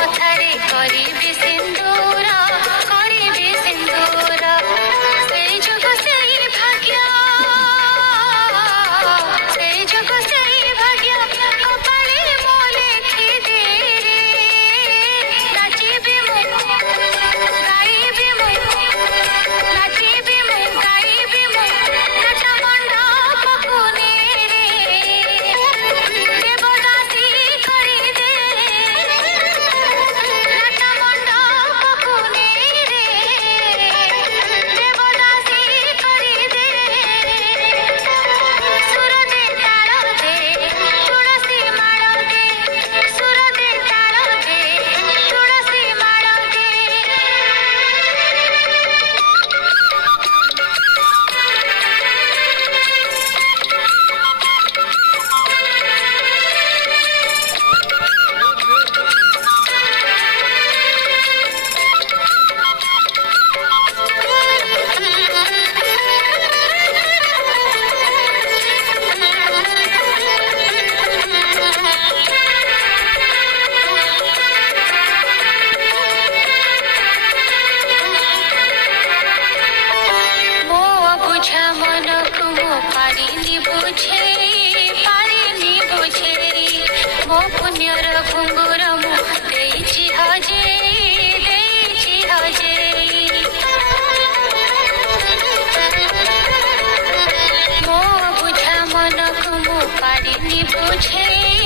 ମଥାରେ କରିବି ସିନ୍ଦୁର ସେଇ ଯୋଗ ସେଇ ଭାଗ୍ୟ କପାଳେ ମୋ ଲେଖିଦେ ରେ ନାଚିବି ମୁଁ ଗାଇବି ମୁଁ ନାଚିବି ମୁଁ ଗାଇବି ମୁଁ ନାଟ ମଣ୍ଡପକୁ ନେ ରେ ଦେବଦାସୀ କରିଦେ ନାଟ ମଣ୍ଡପକୁ ନେ ରେ ଦେବଦାସୀ କରିଦେ ସୁର ଦେ ତାଳ ଦେ ତୁଳସୀ ମାଳ ଦେ ସୁର ଦେ ତାଳ ଦେ ତୁଳସୀ ମାଳ ଦେ ମୋ ବୁଝା ମନକୁ ମୁଁ ପାରିନି ବୁଝେଇ ମୋ ପୁଣ୍ୟର ଘୁଙ୍ଗୁର ମୁଁ ଦେଇଛି ହଜେଇ ମୋ ବୁଝା ମନକୁ ମୁଁ ପାରିନି ବୁଝେଇ